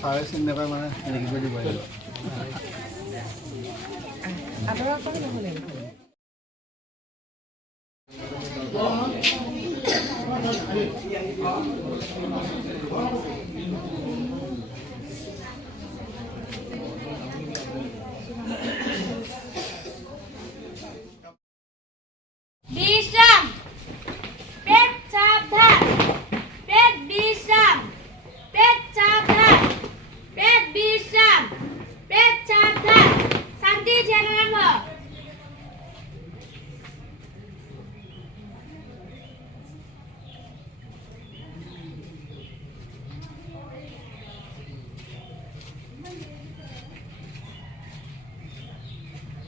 ছাৰে চিনি নাপায় মানে লিখিব দিব লাগিব আদৰা কৰি নহ'লে বিশ্রাম পেট সাবধান পেট বিশ্রাম পেট সাবধান পেট বিশ্রাম পেট সাবধান শান্তি ধ্যানারম্ভ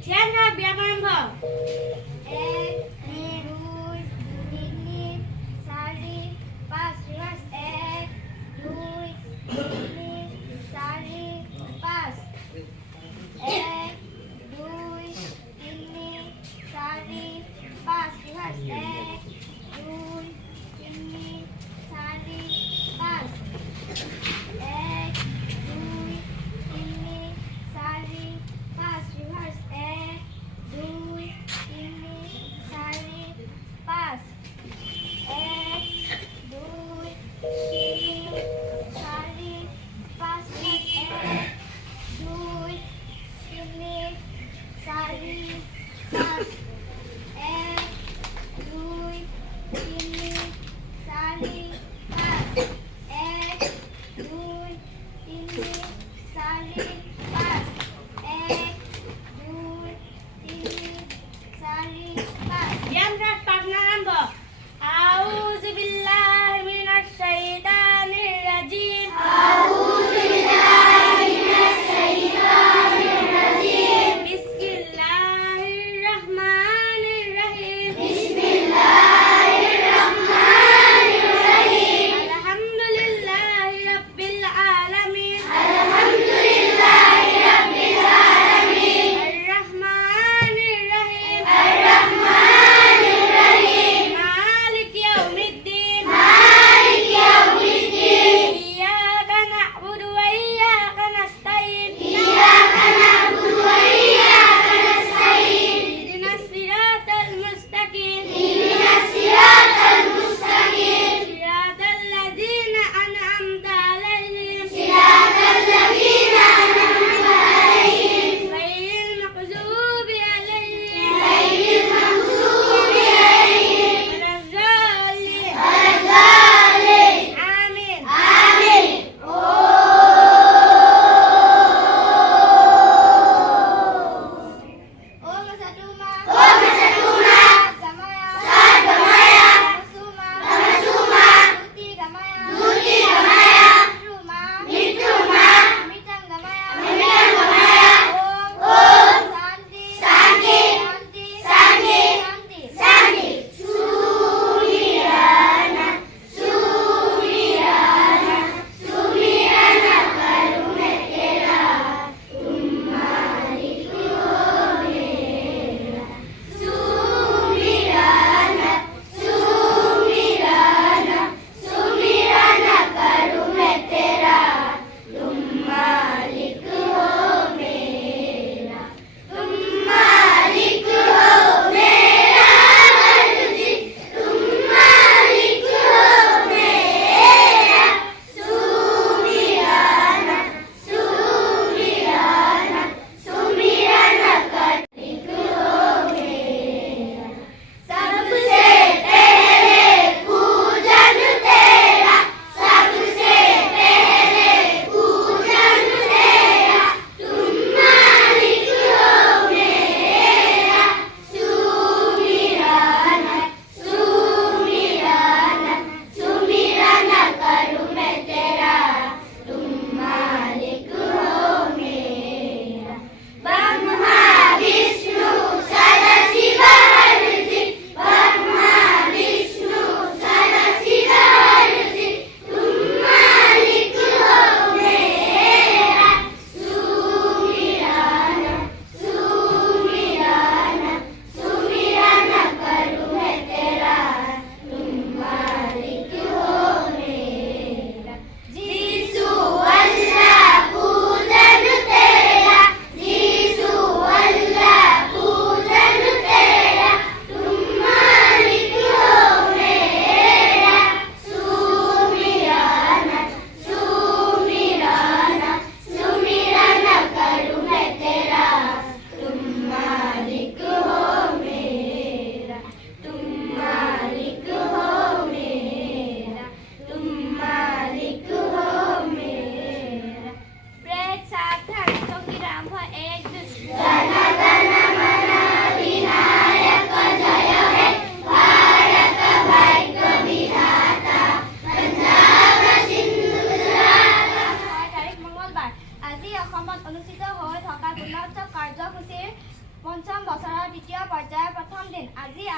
ধ্যান ব্যায়ামারম্ভ এক দুই তিনি চাৰি পাঁচ ৰিভাৰ্ছ এক দুই তিনি চাৰি পাঁচ এক দুই তিনি চাৰি পাঁচ ৰিভাৰ্ছ এক দুই তিনি চাৰি পাঁচ এক দুই তিনি চাৰি পাঁচ ৰিভাৰ্ছ এক দুই তিনি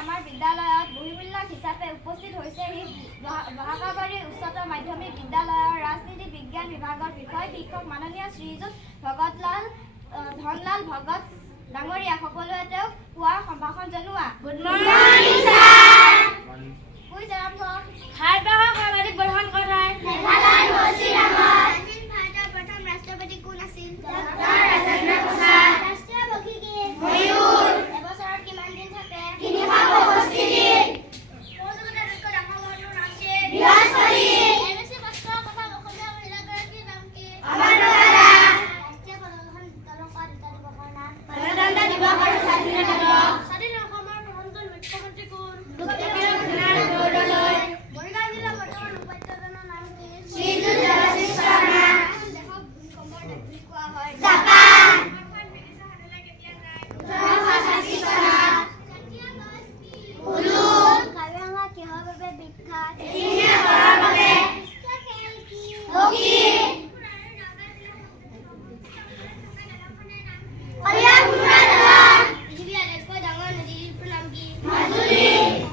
আমাৰ বিদ্যালয়ত বহিমূল্যক হিচাপে উপস্থিত হৈছেহি বহাগাবাৰী উচ্চতৰ মাধ্যমিক বিদ্যালয়ৰ ৰাজনীতি বিজ্ঞান বিভাগৰ বিষয় শিক্ষক মাননীয় শ্ৰীযুত ধনলাল ভগত ডাঙৰীয়া। সকলোৱে তেওঁক পুৱাৰ সম্ভাষণ জনোৱা। Good morning sir. কুইজ আৰম্ভ। খাদ্যৰ সৰ্বাধিক গ্ৰহণ কৰায় মেঘালয় স্বাধীন ভাৰতৰ প্ৰথম ৰাষ্ট্ৰপতি কোন আছিল? ডক্টৰ ৰাজেন্দ্ৰ প্ৰসাদ। ৰাষ্ট্ৰীয় পক্ষী কি? ময়ূৰ। এবছৰত কিমান দিন থাকে? 365 দিন। সৌৰজগতৰ আটাইতকৈ ডাঙৰ গ্ৰহটোৰ নাম কি? বৃহস্পতি। এমএছচি পাছৰ প্ৰথম অসমীয়া মহিলাগৰাকীৰ নাম কি? অমৰনাথা। ৰাষ্ট্ৰীয় পৰিবহণ দলংৰ দুটা দিৱসৰ নাম? গণতন্ত্ৰ দিৱস আৰু স্বাধীনতা দিৱস। স্বাধীন অসমৰ প্ৰথমজন মুখ্যমন্ত্ৰী কোন? মৰিগাঁও জিলাৰ বৰ্তমান উপাধ্যক্ষজনৰ নাম কি? শ্ৰীযুত দেৱাশীষ শৰ্মা। দেশক ভূমিকম্পৰ দেশ বুলি কোৱা হয়? জাপান। ভাৰতখন ব্ৰিটিছৰ হাতলৈ কেতিয়া যায়? 1886 চনত। জাতীয় গছ কি? উলুক। কাজিৰঙা কিহৰ বাবে বিখ্যাত? এশিঙীয়া গঁড়ৰ বাবে। বিশ্ব খেল কি? হকী। কলীয়াভোমোৰা দলং। পৃথিৱীৰ আটাইতকৈ ডাঙৰ নদীৰ নাম কি? মাজুলী।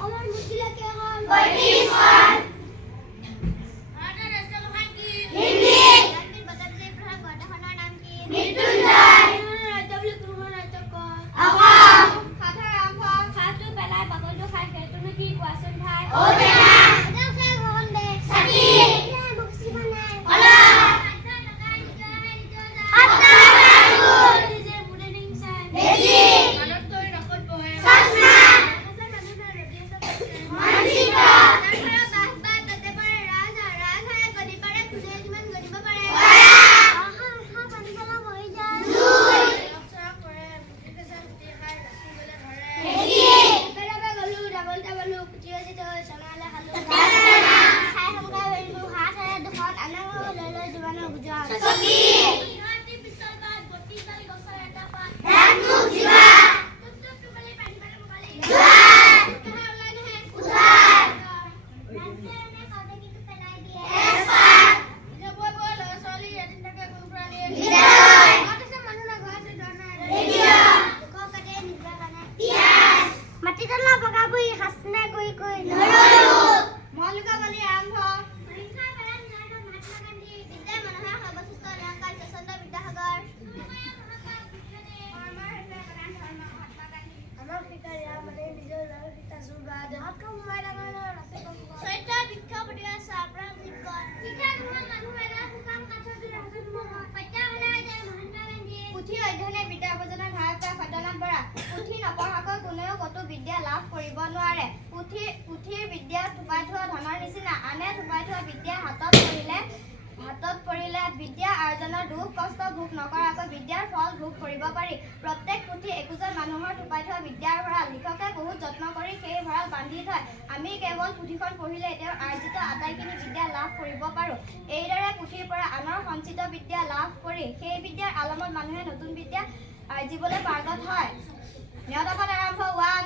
অসমৰ মুঠ জিলা কেইখন? 35খন। ভাৰতৰ ৰাষ্ট্ৰীয় ভাষা কি? হিন্দী। জাতিৰ বটাবজাৰী প্ৰধান গ্ৰন্থখনৰ নাম কি? মৃত্যুঞ্জয়। ৰাজ্য বুলি কোনখন ৰাজ্যক কয়? অসম। সাধৰ আৰম্ভ। সাধটো পেলাই বাকলিটো খাই সেইটোনো কি কোৱাচোন ভাই? ঔটেঙা। পুথি অধ্যয়নে বিদ্যা অৰ্জনৰ ধাৰা প্ৰায় সত্যনাথ বৰা। পুথি নপঢ়াকৈ কোনেও কতো বিদ্যা লাভ কৰিব নোৱাৰে। পুথিৰ বিদ্যা থুপাই থোৱা ধনৰ নিচিনা। আনে থুপাই থোৱা বিদ্যা হাতত পৰিলে বিদ্যা আৰ্জনৰ দুখ কষ্ট ভোগ নকৰাকৈ বিদ্যাৰ ফল ভোগ কৰিব পাৰি। প্ৰত্যেক পুথি একোজন মানুহৰ থুপাই থোৱা বিদ্যাৰ ভঁৰাল। লিখকে বহুত যত্ন কৰি সেই ভঁৰাল বান্ধি থয়। আমি কেৱল পুথিখন পঢ়িলে তেওঁৰ আৰ্জিত আটাইখিনি বিদ্যা লাভ কৰিব পাৰোঁ। এইদৰে পুথিৰ পৰা আনৰ সঞ্চিত বিদ্যা লাভ কৰি সেই বিদ্যাৰ আলমত মানুহে নতুন বিদ্যা আৰ্জিবলৈ পাৰ্গত হয়। নিয়তখন আৰম্ভ। 1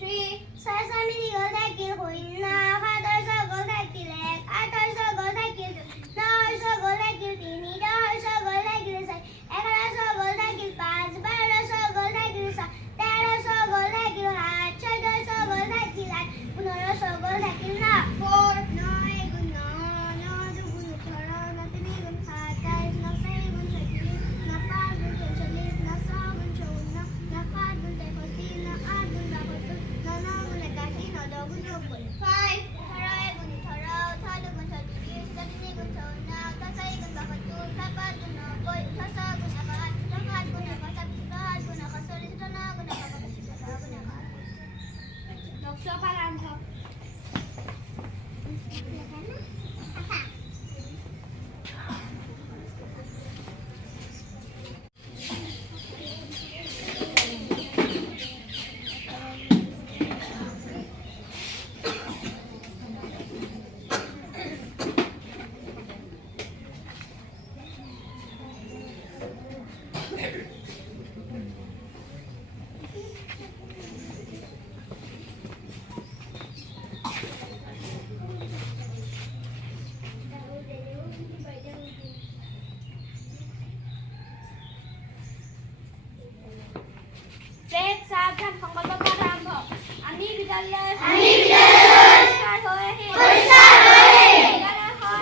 3 বিদ্যালয়লৈ পৰিষ্কাৰ হৈ আহিম। বিদ্যালয়খন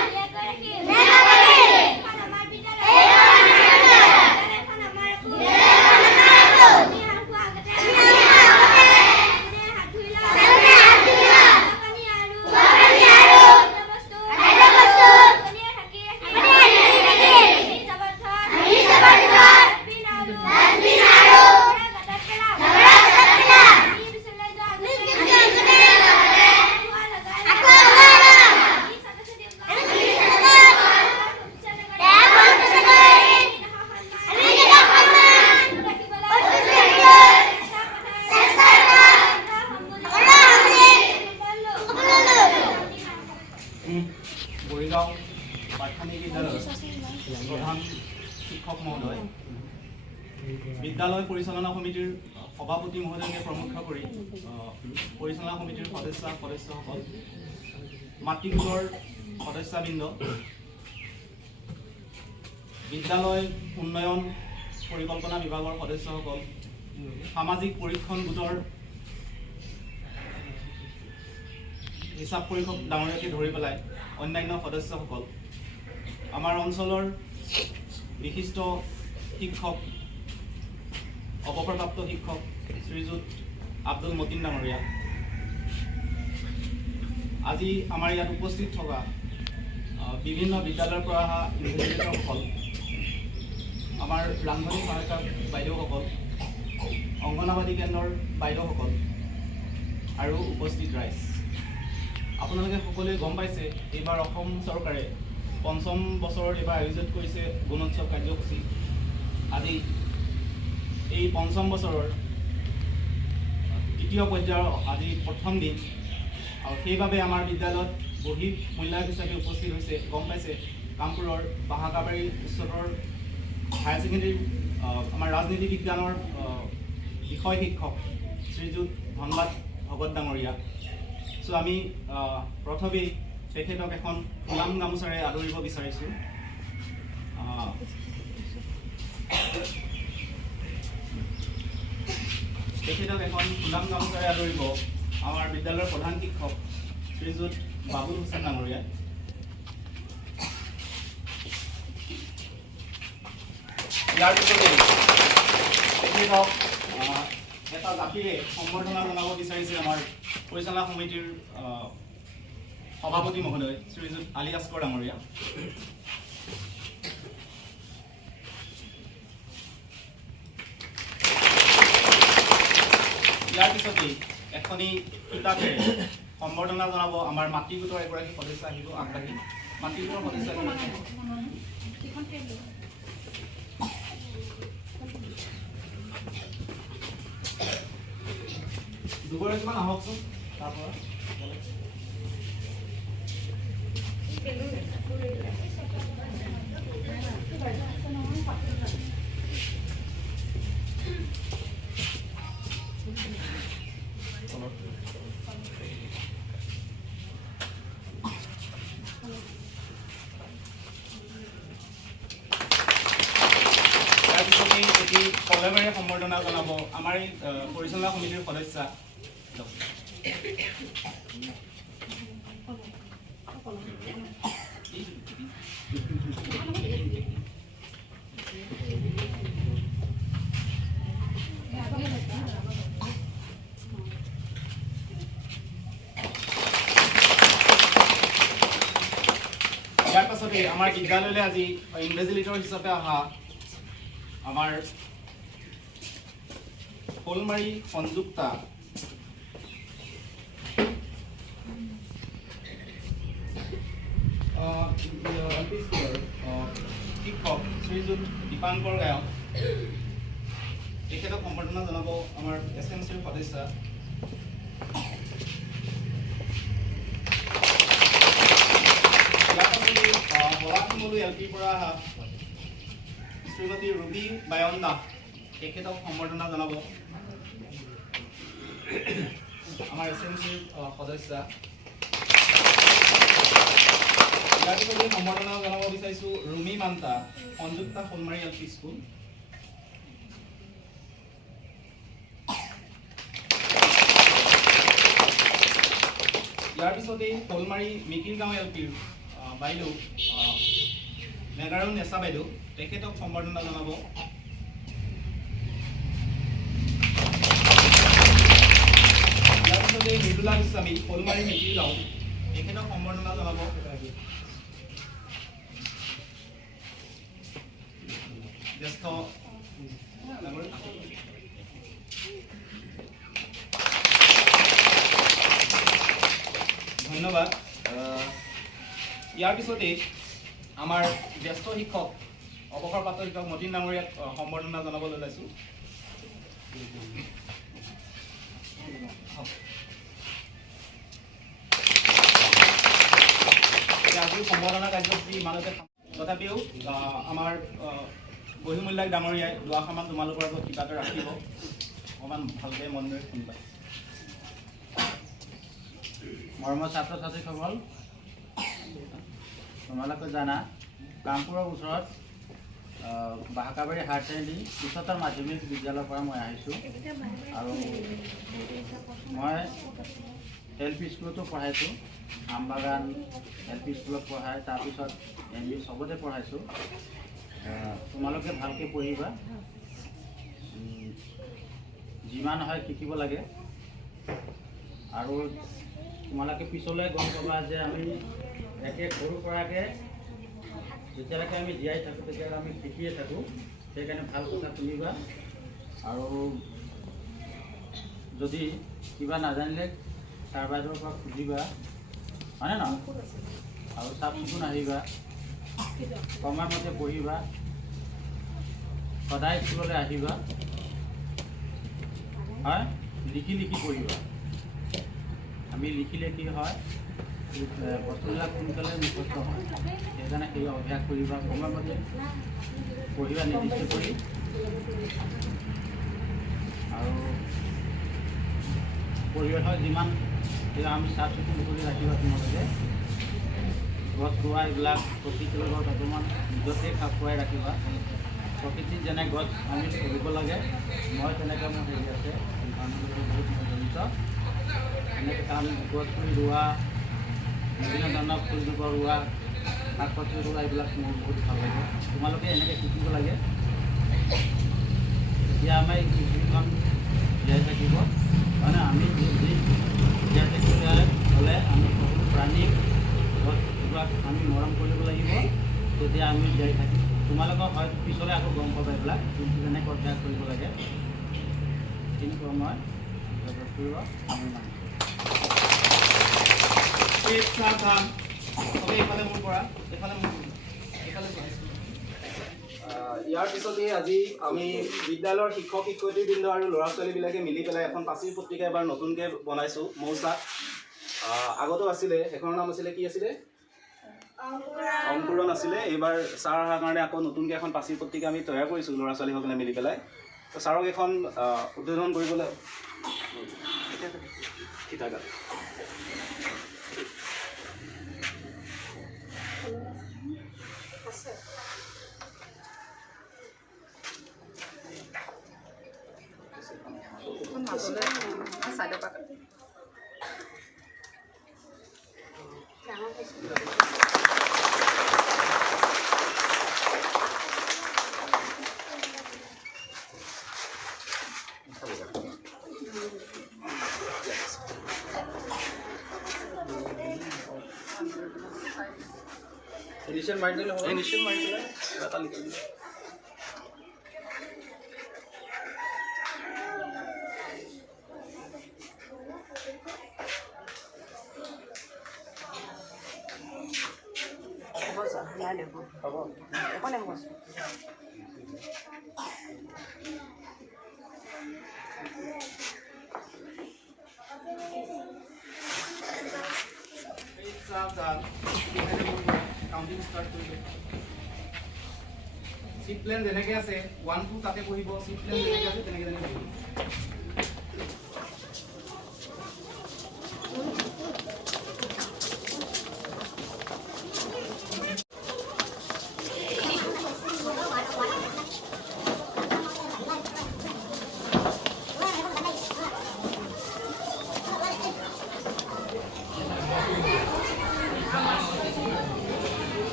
ধুনীয়াকৈ ৰাখিম। এইখন আমাৰ বিদ্যালয়। বিদ্যালয়খন আমাৰ একো। আমি হাত খোৱাৰ আগতে হাত ধুই লওঁ। পানী আৰু খাদ্যবস্তু ধুনীয়া ঢাকি ৰাখিম। ডাষ্টবিন আৰু জাবৰা গাঁতত পেলাম। আমি বিচনালৈ যোৱাৰ আগতে আকৌ আমি বৰিগাঁও প্ৰাথমিক বিদ্যালয়ৰ প্ৰধান শিক্ষক মহোদয়, বিদ্যালয় পৰিচালনা সমিতিৰ সভাপতি মহোদয়কে প্ৰমুখ কৰি পৰিচালনা সমিতিৰ সদস্যসকল, মাতৃগোটৰ সদস্যবৃন্দ, বিদ্যালয় উন্নয়ন পৰিকল্পনা বিভাগৰ সদস্যসকল, সামাজিক পৰীক্ষণ গোটৰ হিচাপ পৰীক্ষক ডাঙৰীয়াকে ধৰি পেলাই অন্যান্য সদস্যসকল, আমাৰ অঞ্চলৰ বিশিষ্ট শিক্ষক, অৱসৰপ্ৰাপ্ত শিক্ষক শ্ৰীযুত আব্দুল মতিন ডাঙৰীয়া, আজি আমাৰ ইয়াত উপস্থিত থকা বিভিন্ন বিদ্যালয়ৰ পৰা অহা ইনভেষ্টিগেটৰসকল, আমাৰ ৰান্ধনী সহায়িকা বাইদেউসকল, অংগনাবাদী কেন্দ্ৰৰ বাইদেউসকল আৰু উপস্থিত ৰাইজ, আপোনালোকে সকলোৱে গম পাইছে এইবাৰ অসম চৰকাৰে ৫ম বছৰত এইবাৰ আয়োজিত কৰিছে গুণোৎসৱ কাৰ্যসূচী। আজি এই ৫ম বছৰৰ দ্বিতীয় পৰ্যায়ৰ আজি প্ৰথম দিন, আৰু সেইবাবে আমাৰ বিদ্যালয়ত বহি মূল্যায়ক হিচাপে উপস্থিত হৈছে, গম পাইছে কামপুৰৰ বাহাকাবাৰী উচ্চতৰ হায়াৰ ছেকেণ্ডেৰী আমাৰ ৰাজনীতি বিজ্ঞানৰ বিষয় শিক্ষক শ্ৰীযুত ধনবাদ ভগত ডাঙৰীয়া। চ' আমি প্ৰথমেই তেখেতক এখন ফুলাম গামোচাৰে আদৰিব বিচাৰিছোঁ। তেখেতক এখন ফুলাম গামোচাৰে আদৰিব আমাৰ বিদ্যালয়ৰ প্ৰধান শিক্ষক শ্ৰীযুত বাবুল হুছেইন ডাঙৰীয়া। ইয়াৰ পিছতে তেখেতক এটা জাতিৰে সম্বৰ্ধনা জনাব বিচাৰিছে আমাৰ পৰিচালনা সমিতিৰ সভাপতি মহোদয় শ্ৰীযুত আলী আস্কৰ ডাঙৰীয়া। ইয়াৰ পিছতেই এখনি কিতাপেৰে সম্বৰ্ধনা জনাব আমাৰ মাতৃগোটৰ এগৰাকী সদস্য আহিব আগবাঢ়ি। মাতৃগোটৰ সদস্য দুগৰাকীমান আহকচোন তাৰ পৰা। তাৰপিছতে এটি কলেবৰে সম্বৰ্ধনা জনাব আমাৰ এই পৰিচালনা সমিতিৰ সদস্য ইয়াৰ পাছতে আমাৰ বিদ্যালয়লৈ আজি ইনভেজিলেটৰ হিচাপে অহা আমাৰ শোলমাৰী সংযুক্তা শিক্ষক শ্ৰীযুত দীপাংকৰ গায়ক, তেখেতক সম্বৰ্ধনা জনাব আমাৰ SMCৰ সদস্য বলাশিমলু LPৰ পৰা অহা শ্ৰীমতী ৰুবি বায়ন্দা, তেখেতক সম্বৰ্ধনা জনাব আমাৰ SMCৰ সদস্য। ইয়াৰ পিছতে সম্বৰ্ধনা জনাব বিচাৰিছোঁ ৰুমি মান্তা, সংযুক্তা শোলমাৰী LP স্কুল। ইয়াৰ পিছতেই শ'লমাৰী মিকিৰ গাঁও LPৰ বাইদেউ মেঘাৰু নেচা বাইদেউ তেখেতক সম্বৰ্ধনা জনাব। ইয়াৰ পিছতেই মৃদুলা গোস্বামী শ'লমাৰী মিকিৰ গাঁও তেখেতক সম্বৰ্ধনা জনাব। জ্যেষ্ঠ নাগৰিক ধন্যবাদ। ইয়াৰ পিছতেই আমাৰ জ্যেষ্ঠ শিক্ষক অৱসৰপ্ৰাপ্ত শিক্ষক মতিন ডাঙৰীয়াক সম্বৰ্ধনা জনাবলৈ ওলাইছোঁ। আজিৰ সম্বৰ্ধনা কাৰ্যসূচী ইমানতে, তথাপিও আমাৰ বহিমূল্যাক ডাঙৰীয়াই দুআষাৰমান তোমালোকৰ আগত কিবা এটা ৰাখিব, অকণমান ভালকৈ মনেৰে শুনিবা। মৰমৰ ছাত্ৰ ছাত্ৰীসকল, তোমালোকে জানা কামপুৰৰ ওচৰত বাহাকাবাৰী হায়াৰ ছেকেণ্ডেৰী উচ্চতৰ মাধ্যমিক বিদ্যালয়ৰ পৰা মই আহিছোঁ আৰু মই LP স্কুলতো পঢ়াইছোঁ। আমবাগান LP স্কুলত পঢ়াই, তাৰপিছত MB চবতে পঢ়াইছোঁ। তোমালোকে ভালকৈ পঢ়িবা, যিমান হয় শিকিব লাগে আৰু তোমালোকে পিছলৈ গম পাবা যে আমি একে সৰুৰ পৰাকে যেতিয়ালৈকে আমি জীয়াই থাকোঁ তেতিয়ালৈকে আমি শিকিয়ে থাকোঁ। সেইকাৰণে ভাল কথা শুনিবা আৰু যদি কিবা নাজানিলে ছাৰ বাইদেউৰ পৰা সুধিবা, হয়নে নহয়? আৰু চাফ চিকুণ আহিবা, সময়মতে পঢ়িবা, সদায় স্কুললৈ আহিবা, হয়, লিখি লিখি পঢ়িবা। আমি লিখিলে কি হয়, বস্তুবিলাক সোনকালে মুখস্থ হয়। সেইকাৰণে সেই অভ্যাস কৰিবা, সময়মতে পঢ়িবা নিৰ্দিষ্ট কৰি। আৰু পৰিৱেশৰ যিমান আমি চাফ চিকুণ কৰি ৰাখিবা। তোমালোকে গছ ৰোৱা এইবিলাক প্ৰকৃতিৰ লগত অকণমান নিজতে খাপ খুৱাই ৰাখিবা। প্ৰকৃতিত যেনে গছ আমি ৰুব লাগে, মই তেনেকৈ মোৰ হেৰি আছে, বহুত মই জড়িত। এনেকৈ কাম গছ পুলি ৰোৱা, বিভিন্ন ধৰণৰ ফুল ৰোৱা, শাক পাচলি ৰোৱা, এইবিলাক মোৰ বহুত ভাল লাগে। তোমালোকে এনেকৈ শিকিব লাগে, তেতিয়া আমাৰ এই পৃথিৱীখন জীয়াই থাকিব। মানে আমি জীয়াই থাকিবলৈ হ'লে আমি সকলো প্ৰাণীক গছজোপাক আমি মৰম কৰিব লাগিব, তেতিয়া আমি জীয়াই থাকিম। তোমালোকক হয়তো পিছলৈ আকৌ গম পাবা এইবিলাক, কিন্তু যেনেকৈ অভ্যাস কৰিব লাগে সেইখিনি কওঁ মই অভ্যাস কৰিব আমি মানিছোঁ। ইয়াৰ পিছতেই আজি আমি বিদ্যালয়ৰ শিক্ষক শিক্ষয়িত্ৰীবৃন্দ আৰু ল'ৰা ছোৱালীবিলাকে মিলি পেলাই এখন পাচিৰ পত্ৰিকা এবাৰ নতুনকৈ বনাইছোঁ। মৌচাক আগতেও আছিলে, সেইখনৰ নাম আছিলে কি আছিলে? অংকুৰণ আছিলে। এইবাৰ ছাৰ অহাৰ কাৰণে আকৌ নতুনকৈ এখন পাচিৰ পত্ৰিকা আমি তৈয়াৰ কৰিছোঁ ল'ৰা ছোৱালীসকলে মিলি পেলাই। তো ছাৰক এখন উদ্বোধন কৰিবলৈ ইনিচিয়েল মাৰি দিলে হ'ব। ইনিচিয়েল মাৰি পেলাই এটা লিখি দিলে। কাউন্টিং ষ্টাৰ্ট কৰিলে। চিট প্লেন যেনেকৈ আছে 1 2 তাতে পঢ়িব, চিট প্লেন যেনেকৈ আছে তেনেকৈ পঢ়িব।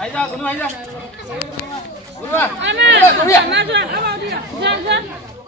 আহি যা, কোনো আহি যা। আমাৰ যোৱা, আমাৰ যোৱা, আমাৰ যোৱা, যোৱা, যোৱা।